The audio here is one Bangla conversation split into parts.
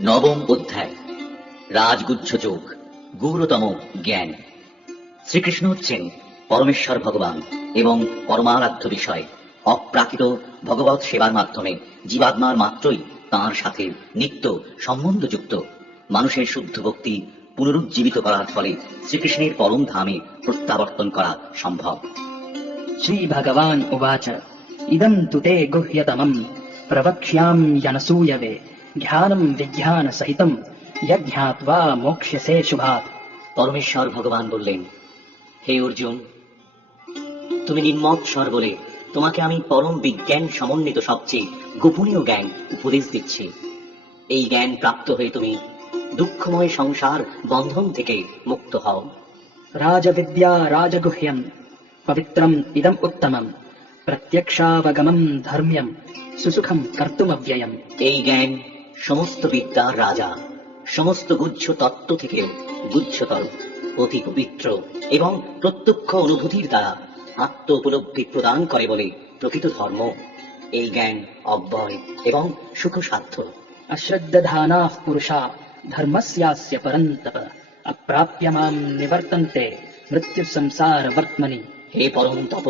নবম অধ্যায়, রাজগুচ্ছ যোগ, গৌরতম জ্ঞান। শ্রীকৃষ্ণ হচ্ছেন পরমেশ্বর ভগবান এবং পরমারাধ্য বিষয়, অপ্রাকৃত ভগবত সেবার মাধ্যমে জীবাত্মার মাত্রই তার সাথে নিত্য সম্বন্ধযুক্ত, মানুষের শুদ্ধ ভক্তি পুনরুজ্জীবিত করার ফলে শ্রীকৃষ্ণের পরম ধামে প্রত্যাবর্তন করা সম্ভব। শ্রী ভগবান উবাচ, ইদম তুতে গুহ্যতমম, প্রবক্ষ্যাম জনসূয়বে ধ্যানম বিজ্ঞান সহিতম যজ্ঞাত্বা মোক্ষসে শুভাত পরমেশ্বর ভগবান বললেন হে অর্জুন তুমি নির্মৎসর বলে তোমাকে আমি পরম বিজ্ঞান সমন্বিত সবচেয়ে গোপনীয় জ্ঞান উপদেশ দিচ্ছি। এই জ্ঞান প্রাপ্ত হয়ে তুমি দুঃখময় সংসার বন্ধন থেকে মুক্ত হও। রাজবিদ্যা রাজগুহ্যম পবিত্রম ইদম উত্তমম প্রত্যক্ষাবগমম ধর্ম্যম সুসুখম কর্তুমব্যয়ম। এই জ্ঞান সমস্ত বিদ্যা রাজা সমস্ত গুজ্জ তত্ত্ব থেকে গুজ্জতর অতি পবিত্র এবং প্রত্যক্ষ অনুভূতির দ্বারা আত্ম উপলব্ধি প্রদান করে বলে প্রকৃত ধর্ম। এই জ্ঞান অব্যয় এবং সুখ সাধ্য অশ্রদ্ধানা পুরুষা ধর্মস্যাস্য পরন্তপ অপ্রাপ্যমান নিবর্তন্তে মৃত্যু সংসার বর্তমানে। হে পরম তপ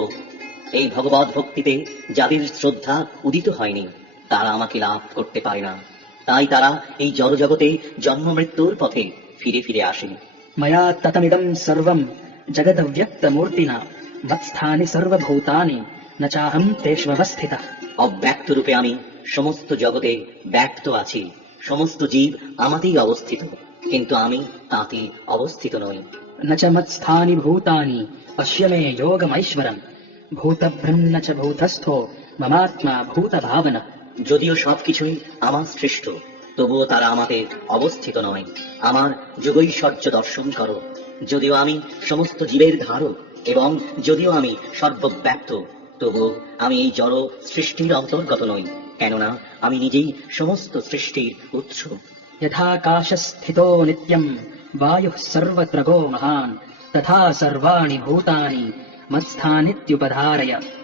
এই ভগবত ভক্তিতে যাদের শ্রদ্ধা উদিত হয়নি তারা আমাকে লাভ করতে পারে না। তাই তারা এই জড়জগতে জন্ম মৃত্যুর পথে ফিরে ফিরে আসে মায়া ততমিদম সর্বম জগদব্যক্ত মূর্তিনা মৎস্থানি সর্বভূতানি না চাহম অব্যক্ত রূপে আমি সমস্ত জগতে ব্যক্ত আছি সমস্ত জীব আমাতেই অবস্থিত কিন্তু আমি তাতে অবস্থিত নই। না মৎস্থানি ভূতানি পশ্যমে যোগমৈশ্বরম ভূতভ্রম নচ চ ভূতস্থো মমাত্মা ভূত ভাবনা যদিও সবকিছুই আমার সৃষ্ট তবুও তারা আমাদের অবস্থিত নয় আমার যোগৈশ্বর্য দর্শন করো যদিও আমি সমস্ত জীবের ধারক এবং যদিও আমি সর্বব্যাপ্ত তবুও আমি এই জড় সৃষ্টির অন্তর্গত নই কেননা আমি নিজেই সমস্ত সৃষ্টির উৎস यथाकाशस्थितो नित्यम् वायुः सर्वत्र गो महान् तथा सर्वाणि भूतानि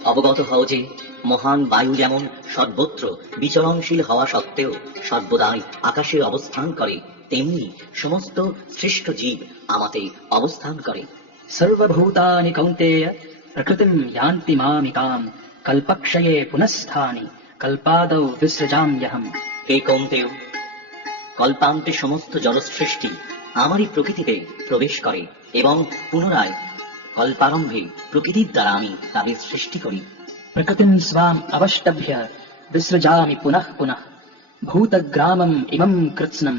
অবগত হও যে, মহান বায়ু যেমন সর্বত্র বিচরণশীল হওয়া সত্ত্বেও সর্বদাই আকাশে অবস্থান করে, তেমনি সমস্ত শ্রেষ্ঠ জীব আমাতে অবস্থান করে। সর্বভূতানি কৌন্তেয় প্রকৃতিম মামিকাম, কল্পক্ষয়ে পুনঃস্থানি, কল্পাদৌ বিসৃজাম্যহম। হে কৌন্তেয়, কল্পান্তে সমস্ত জলসৃষ্টি আমারই প্রকৃতিতে প্রবেশ করে এবং পুনরায় কল্পারম্ভে প্রকৃতির দ্বারা আমি তাদের সৃষ্টি করি। প্রকৃতিম স্বাম অবষ্টভ্য বিসৃজামি পুনঃ পুনঃ। ভূত গ্রামম ইমম কৃৎস্নম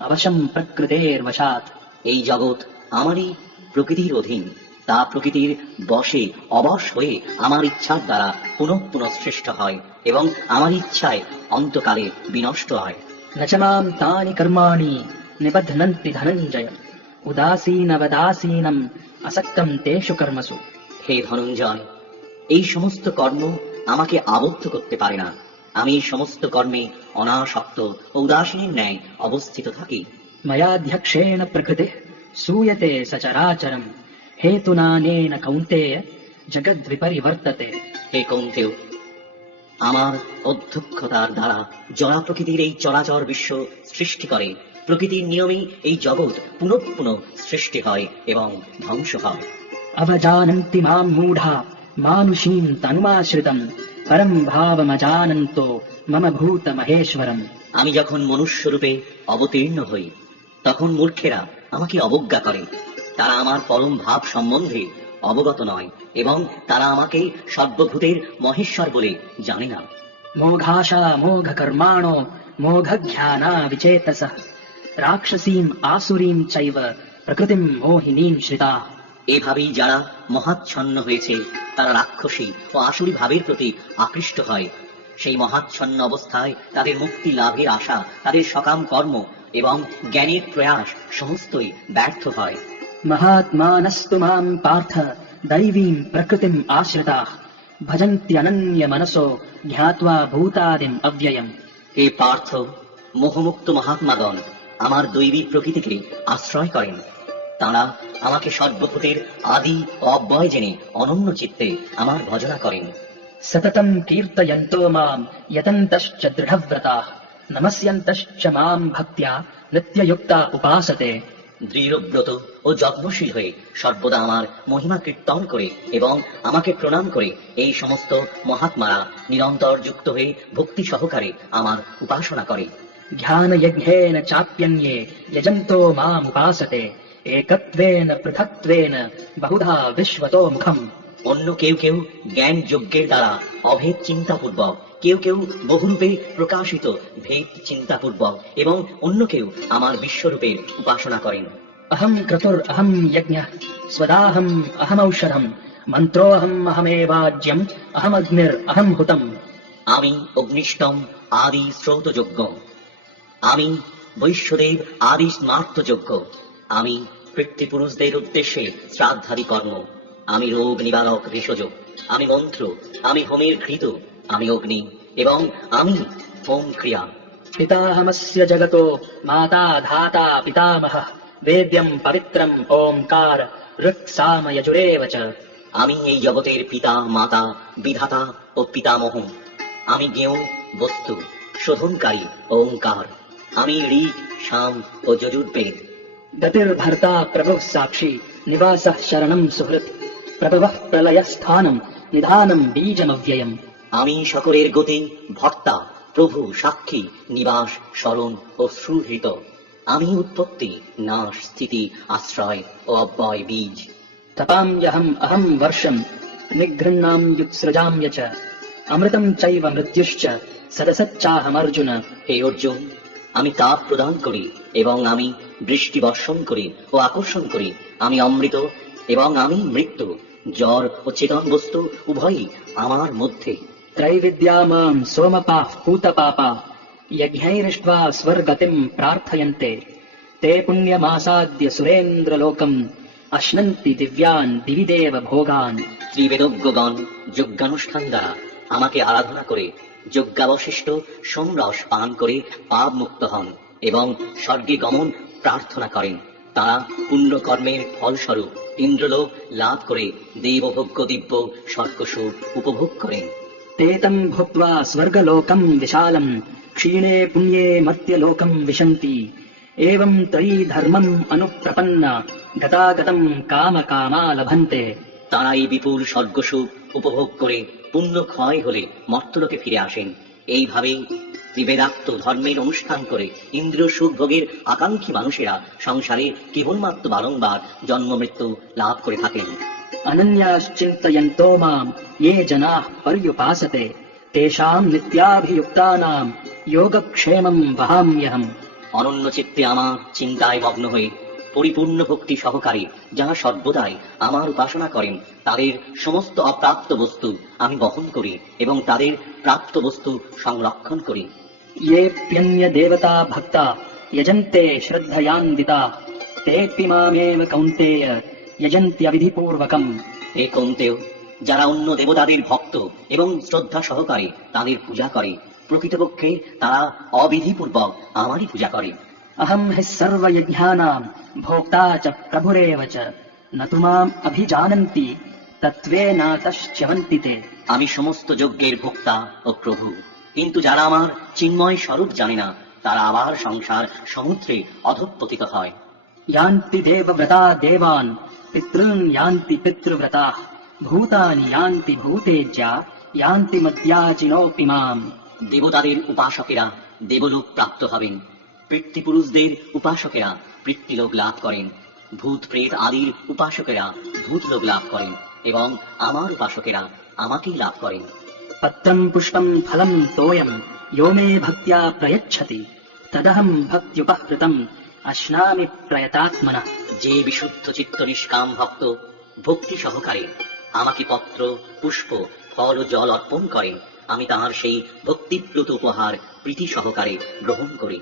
অবশম প্রকৃতের বশাত এই জগৎ আমারই প্রকৃতির অধীন। তা প্রকৃতির বসে অবশ হয়ে আমার ইচ্ছার দ্বারা পুনঃ পুনঃ সৃষ্ট হয় এবং আমার ইচ্ছায় অন্তকালে বিনষ্ট হয়। নচমাম তানি কর্মাণি নিবধনন্তি ধনঞ্জয়। উদাসীনবদাসীনম আসাক্তাম দেশ কর্মাসু। হে ধনঞ্জয় এই সমস্ত কর্ম আমাকে আবদ্ধ করতে পারে না। আমি এই সমস্ত কর্মে অনাসক্ত উদাসীন ন্যায় অবস্থিত থাকি। মায়াধ্যক্ষেণ প্রকৃতি সূয়তে সচরাচরম। হেতুনানেন কৌন্তেয় জগৎ বিপরিবর্ততে হে কৌন্তেয় আমার অধ্যক্ষতার দ্বারা জরা প্রকৃতির এই চরাচর বিশ্ব সৃষ্টি করে। প্রকৃতির নিয়মে এই জগৎ পুনঃ পুনঃ সৃষ্টি হয় এবং ধ্বংস হয়। অবজানন্তি মাম মূঢ়া মানুষীম তনুমাশ্রিতম পরম ভাবমজানন্ত মম ভূত মহেশ্বরম। আমি যখন মনুষ্যরূপে অবতীর্ণ হই তখন মূর্খেরা আমাকে অবজ্ঞা করে। তারা আমার পরম ভাব সম্বন্ধে অবগত নয় এবং তারা আমাকে সর্বভূতের মহেশ্বর বলে জানে না। মোঘাশা মোঘ কর্মাণ মোঘ জ্ঞানা বিচেতসা রাক্ষসীম আসুরিম চাইব প্রকৃতিম মোহিনীম শ্রিতা এভাবেই যারা মহাচ্ছন্ন হয়েছে তারা রাক্ষসী ও আসুরি ভাবের প্রতি আকৃষ্ট হয়। সেই মহাচ্ছন্ন অবস্থায় তাদের মুক্তি লাভের আশা তাদের সকাম কর্ম এবং জ্ঞানের প্রয়াস সমস্তই ব্যর্থ হয়। মহাত্মানস্তু মাম পার্থ দৈবীম প্রকৃতিম আশ্রিতা। ভজন্তি অনন্য মনসো জ্ঞাত্বা ভূতাদিম অব্যয়ম। হে পার্থ মোহমুক্ত মহাত্মাগণ আমার দৈবিক প্রকৃতিকে আশ্রয় করেন। তারা আমাকে সর্বভূতের আদি অব্যয় জেনে অনন্য চিত্তে আমার ভজনা করেন। সততম কীর্তয়ন্ত মাম যতন্তশ্চ দৃঢ়ব্রতা, নমস্যন্তশ্চ মাম ভক্তিয়া নিত্যযুক্তা উপাসতে। দৃঢ়ব্রত ও যত্নশীল হয়ে সর্বদা আমার মহিমা কীর্তন করে এবং আমাকে প্রণাম করে এই সমস্ত মহাত্মারা নিরন্তর যুক্ত হয়ে ভক্তি সহকারে আমার উপাসনা করে। ध्यानयज्ञेन चाप्यन्ये यजन्तो माम् उपासते एकत्वेन पृथक्त्वेन बहुधा विश्वतो मुखम् অন্য কেউ কেউ জ্ঞান যজ্ঞের দ্বারা অভেদ চিন্তাপূর্বক কেউ কেউ বহুরূপে প্রকাশিত ভেদ চিন্তাপূর্বক এবং অন্য কেউ আমার বিশ্বরূপের উপাসনা করেন अहम् क्रतुर् अहम् यज्ञः स्वदाहम् अहमौषधम् मन्त्रोऽहम् अहमेवाज्यम् अहमग्निर् अहम् हुतम् আমি অগ্নিষ্টম আদি স্রোতযজ্ঞ আমি বৈশ্যদেব আদি স্মার্তযোগ্য আমি পিতৃপুরুষদের উদ্দেশ্যে শ্রাদ্ধাদি কর্ম। আমি রোগ নিবারক ভেষজ আমি মন্ত্র। আমি হোমের ঘৃত। আমি অগ্নি। এবং আমি হোম ক্রিয়া। পিতাহমস্য জগতো মাতা ধাতা পিতামহ। বেদ্যম পবিত্রম ওমকার ঋক্সাম যজুরেব চ। আমি এই জগতের পিতা মাতা বিধাতা ও পিতামহ। আমি জ্ঞেয় বস্তু শোধনকারী ওঙ্কার আমি ঋক শাম ও যজুর্বেদ गतिर्भर्ता प्रभुः साक्षी निवासः शरणम् सुहृत् प्रभवः प्रलयस्थानम् निधानम् बीजमव्ययम् আমি সকলের গতি ভর্তা প্রভু সাক্ষী নিবাস স্মরণ ও সুহৃত আমি উৎপত্তি নাশ স্থিতি আশ্রয় ও অব্যয় বীজ तपाम्यहम् अहम् वर्षम् निगृह्णाम् युत्सृजाम्य च अमृतम् चैव मृत्युश्च सदसच्चाहमर्जुन হে অর্জুন আমি তাপ প্রদান করি এবং আমি বৃষ্টি বর্ষণ করি ও আকর্ষণ করি আমি অমৃত এবং আমি মৃত্যু জ্বর ও চেতন বস্তু উভয়ই আমার মধ্যে त्रैविद्या माम् सोमपाः पूतपापा यज्ञैरिष्ट्वा स्वर्गतिम् प्रार्थयन्ते ते पुण्यमासाद्य सुरेन्द्रलोकम् अश्नन्ति दिव्यान् दिवि देव भोगान् ত্রিবেদজ্ঞগণ যজ্ঞানুষ্ঠান দ্বারা আমাকে আরাধনা করে যজ্ঞাবশিষ্ট সোমরস পান করে পাপ মুক্ত হন এবং স্বর্গে গমন প্রার্থনা করেন। তারা পুণ্যকর্মের ফলস্বরূপ ইন্দ্রলোক লাভ করে দেবভোগ্য দিব্য স্বর্গসুখ উপভোগ করেন। তেতম ভুক্ত্বা স্বর্গলোকম বিশালম ক্ষীণে পুণ্যে মর্ত্যলোকম বিশন্তি। এবং তৈ ধর্মম অনুপ্রপন্ন গতাগতম কাম কামা লভন্তে তারাই বিপুল স্বর্গসুখ উপভোগ করে পুণ্য ক্ষয় হলে মর্তলোকে ফিরে আসেন। এইভাবেই ত্রিবেদাত্ম ধর্মের অনুষ্ঠান করে ইন্দ্র সুখ ভোগের আকাঙ্ক্ষী মানুষেরা সংসারে কেবলমাত্র বারংবার জন্ম মৃত্যু লাভ করে থাকেন। অনন্যাশ্চিন্তয়ন্তো মাম ইয়ে জনা পর্যুপাসতে তেষাম নিত্যাভিযুক্তানাম যোগক্ষেমম বহাম্যহম অনন্য চিত্তে আমার চিন্তায় মগ্ন হয়ে পরিপূর্ণ ভক্তি সহকারে যাহা সর্বদাই আমার উপাসনা করেন তাদের সমস্ত অপ্রাপ্ত বস্তু আমি বহন করি এবং তাদের প্রাপ্ত বস্তু সংরক্ষণ করি। ইয়েভ্যন্যে দেবতা ভক্তা যজন্তে শ্রদ্ধয়ান্দিতা তেপি মামেব কৌন্তেয় যজন্ত্যবিধিপূর্বকম হে কৌন্তেয় যারা অন্য দেবতাদের ভক্ত এবং শ্রদ্ধা সহকারে তাদের পূজা করে প্রকৃতপক্ষে তারা অবিধিপূর্বক আমারই পূজা করে। अहम् हि सर्वयज्ञानाम् भोक्ता च प्रभुरेव च न तु माम् अभिजानन्ति तत्त्वेनातश्च्यवन्ति ते আমি সমস্ত যজ্ঞের ভোক্তা ও প্রভু কিন্তু যারা আমার চিন্ময় স্বরূপ জানে না তারা আবার সংসার সমুদ্রে অধঃপতিত হয় यान्ति देवव्रता देवान् पितॄन् यान्ति पितृव्रताः भूतानि यान्ति भूतेज्या यान्ति मद्याजिनोऽपि माम् দেবতাদের উপাসকেরা দেবলোক প্রাপ্ত হবেন পিতৃপুরুষদের উপাসকেরা পিতৃলোক লাভ করেন। ভূত প্রেত আদির উপাসকেরা ভূতলোক লাভ করেন এবং আমার উপাসকেরা আমাকেই লাভ করেন। পত্রম পুষ্পম ফলম তোয়ম ইয়ো মে ভক্তিয়া প্রয়চ্ছতি তদহম ভক্ত্যুপহৃতম আশ্নামি প্রয়তাত্মনা। যে বিশুদ্ধ চিত্ত নিষ্কাম ভক্ত ভক্তি সহকারে আমাকে পত্র পুষ্প ফল ও জল অর্পণ করেন আমি তাহার সেই ভক্তিপ্লুত উপহার প্রীতি সহকারে গ্রহণ করি।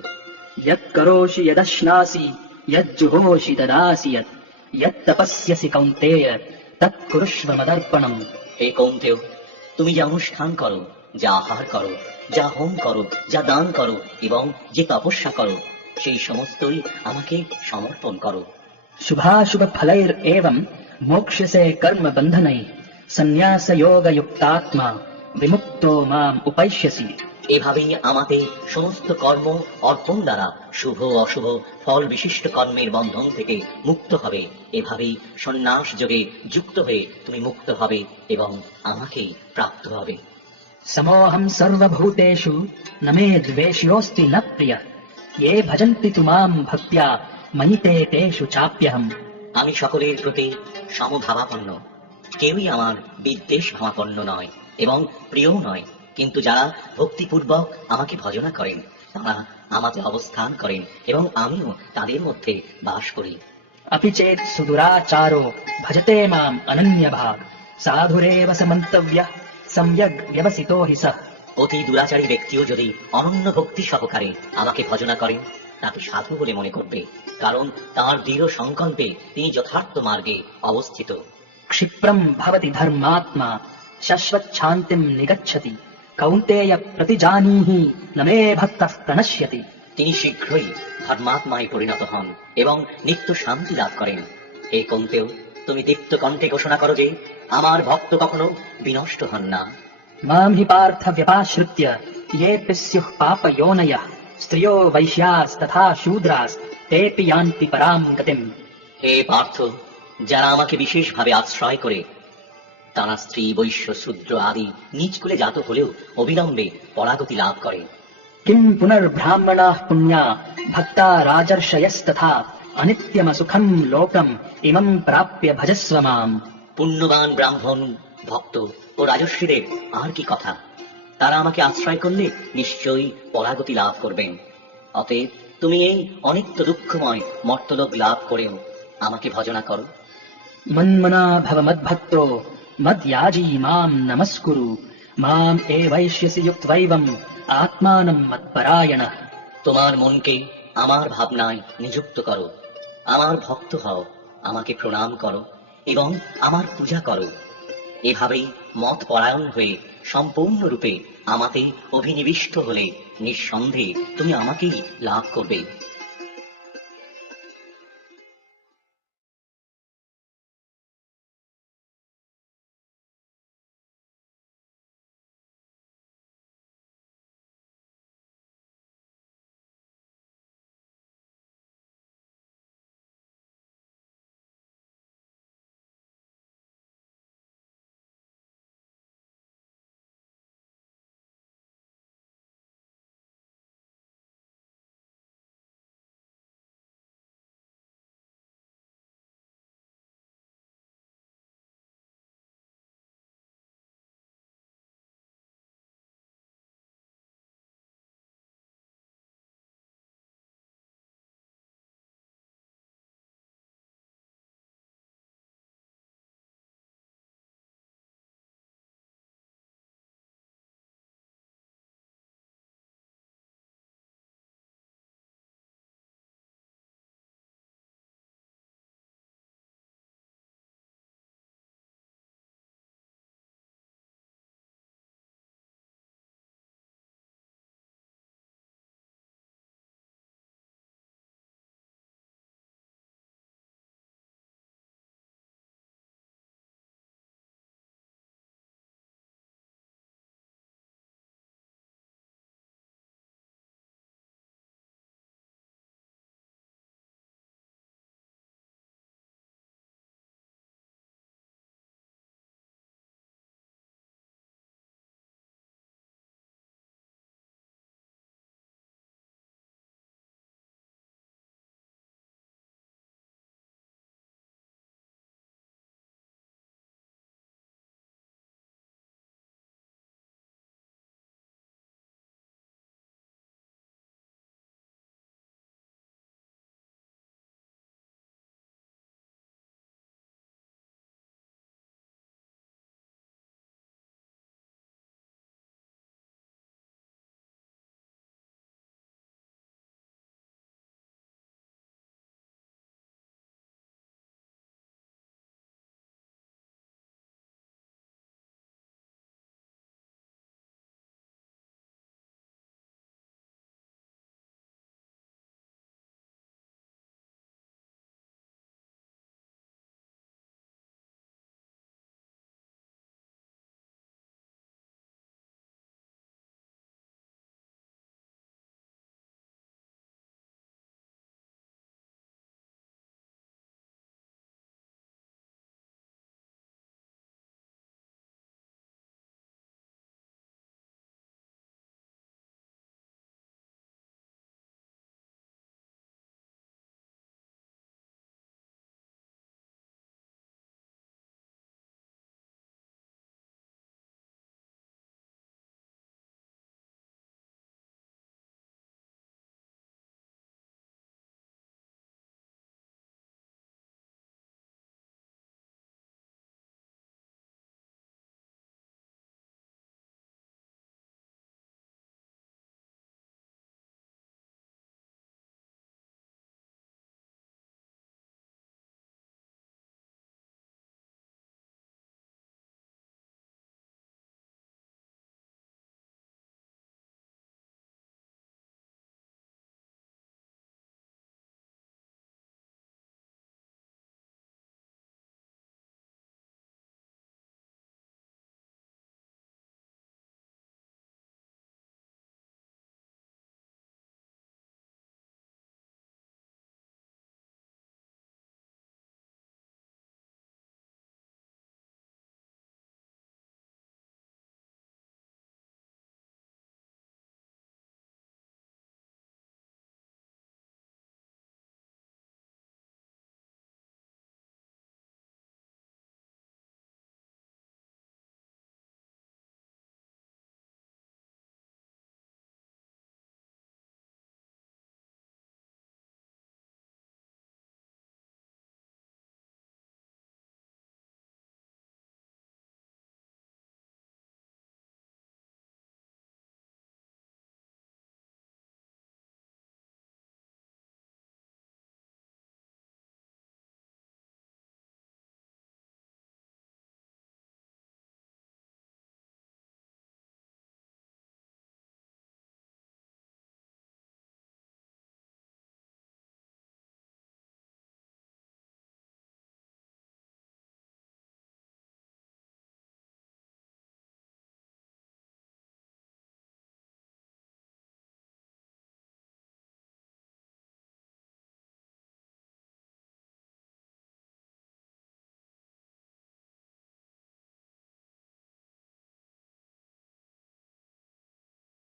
यत्करोषि यदश्नासि यज्जुहोषि ददासि यत् यत्तपस्यसि कौन्तेय तत्कुरुष्व मदर्पणम् হে কৌন্তেয় তুমি যা অনুষ্ঠান করো যা আহার করো যা হোম করো যা দান করো এবং যে তপস্যা করো সেই সমস্তই আমাকে সমর্পণ করো शुभाशुभफलैरेवम् मोक्ष्यसे कर्म बन्धनैः सन्न्यासयोगयुक्तात्मा विमुक्तो माम् उपैष्यसि এভাবেই আমাদের সমস্ত কর্ম অর্পণ দ্বারা শুভ অশুভ ফল বিশিষ্ট কর্মের বন্ধন থেকে মুক্ত হবে। এভাবেই সন্ন্যাস যোগে যুক্ত হয়ে তুমি মুক্ত হবে এবং আমাকে প্রাপ্ত হবে। সমোহম সর্বভূতেষু নমে দ্বেষোস্তি ন প্রিয়। ইয়ে ভজন্তি তুমাম ভক্তিয়া মনিতে তেষু চাপ্যহম। আমি সকলের প্রতি সমভাবাপন্ন। কেউই আমার বিদ্বেষ ভাবাপন্ন নয় এবং প্রিয় নয়। কিন্তু যারা ভক্তিপূর্বক আমাকে ভজনা করেন তারা আমাতে অবস্থান করেন এবং আমিও তাদের মধ্যে বাস করি अपि चेत् सुदुराचारो भजते माम् अनन्यभाक् साधुरेव स मन्तव्यः सम्यग् व्यवसितो हि सः অতি দুরাচারী ব্যক্তিও যদি অনন্য ভক্তি সহকারে আমাকে ভজনা করেন তাকে সাধু বলে মনে করবে কারণ তার দৃঢ় সংকল্পে তিনি যথার্থ মার্গে অবস্থিত क्षिप्रम् भवति धर्मात्मा शश्वच्छान्तिम् निगच्छति कौन्तेय কৌন্তেয় প্রতিজানীহি নমে ভক্ত প্রণশ্যতি তিনি শীঘ্রই ধর্মাত্মায় পরিণত হন এবং নিত্য শান্তি লাভ করেন। হে কৌন্তেও তুমি দীপ্ত কণ্ঠে ঘোষণা করো যে আমার ভক্ত কখনো বিনষ্ট হন না। মাম হি পার্থ ব্যপাশ্রিত্য ইয়ে পিস্যুঃ পাপ যোনয় স্ত্রিয় বৈশ্যাস তথা শূদ্রাস তেপি পিয়ান্তি পরাম গতিম হে পার্থ যারা আমাকে বিশেষভাবে আশ্রয় করে তাঁরা স্ত্রী বৈশ্য শূদ্র আদি নিজ কুলে জাত হলেও অবিলম্বে পরাগতি লাভ করে। কিং পুনর্ব্রাহ্মণা পুণ্যা ভক্তা রাজর্ষয়স্তথা অনিত্যম সুখম লোকম ইমম প্রাপ্য ভজস্ব মাম। পুণ্যবান ব্রাহ্মণ ভক্ত ও রাজস্বীদের আর কি কথা? তারা আমাকে আশ্রয় করলে নিশ্চয়ই পরাগতি লাভ করবেন। অতএব তুমি এই অনিত্য দুঃখময় মর্তলোক লাভ করেও আমাকে ভজনা করো। মন্মনা ভব মদ্ভক্ত मद्याजी माम् नमस्कुरु माम् एवैष्यसि युक्त्वैवम् आत्मानम् मत्परायणः তোমার মনকে আমার ভাবনায় নিযুক্ত করো আমার ভক্ত হও আমাকে প্রণাম করো এবং আমার পূজা করো এভাবেই মত পরায়ণ হয়ে সম্পূর্ণরূপে আমাতে অভিনিবিষ্ট হলে নিঃসন্দেহে তুমি আমাকেই লাভ করবে